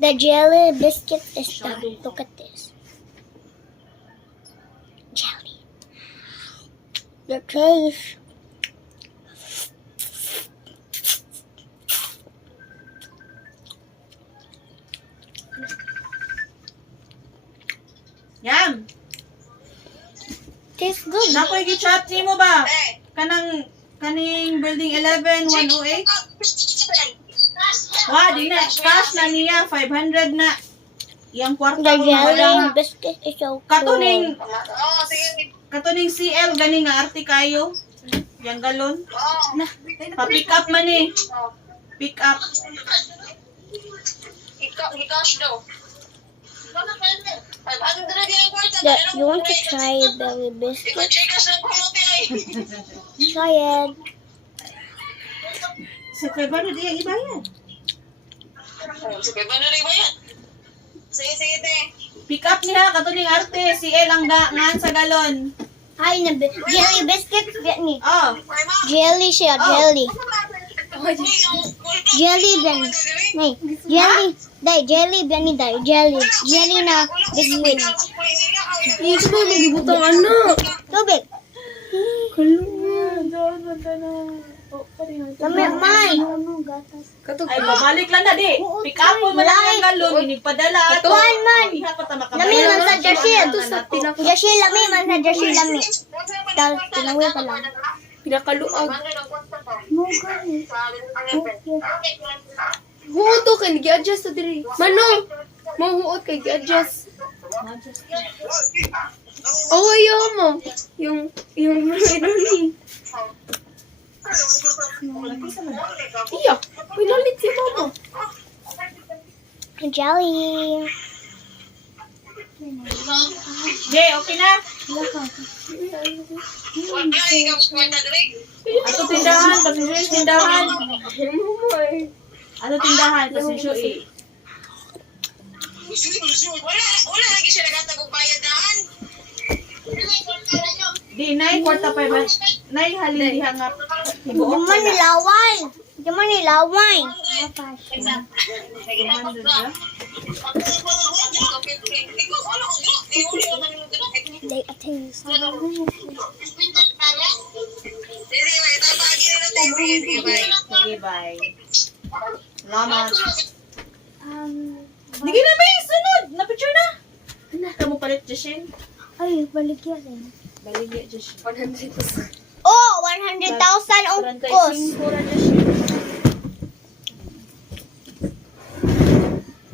The jelly biscuit is done. Look at this. Jelly. The taste. Yam! Tastes good. Nakoy gi-chat mo ba? Kaning building 11, 108? Wa, di na. Cash na niya. 500 na. Yang kwarta The ko jelly madam. biscuit is so cool. Katuning CL gani nga arte kayo. Yang galon. Na, pa-pick up man eh. Pick up. Hikash daw. You want to try belly biscuit? Try it. Sa 500 yung ibayan. Sige, te. Pick up niya. Katuning arte. CL ang ngan sa galon. Ay, jelly biscuit. Get me. Oh. Jelly siya, jelly. Jelly ben. Nay, jelly. Dai, jelly ben dai, jelly. Jelly na biscuit. Ito ba magibutang ano? Tubig. Lami, man. Ay, babalik lang na di. Pick up mo man ang galon. Inigpadala ato. Tuhan man. Iha pa ta Lami makabayad. man sa Joshil. Ano Joshil lami man sa Joshil lami. Tinawi pa lang. Pinakaluag. Huot kay gi-adjust sa diri. Mano, mahuot kay gi-adjust. Oh, yo mo. Yung ni. Iya, pinalit si mama. Jelly. Jay, okay na? Ato tindahan, pasensyo yung tindahan. Ato tindahan, pasensyo eh. Wala lagi siya nagatagong bayad daan. Di, nay, kwarta pa ba? Nay, halin diha nga. Hibuok Jaman ni laway. Jaman ni laway. 200 na. They a taste. Sige, bye. Salamat. Hindi na may sunod. Na-picture na. Kamu palit, Jashin. Ay, balik yan. Baligya, Jashin. 100 Oh, 100,000 ungkos. 35 ra, Jashin.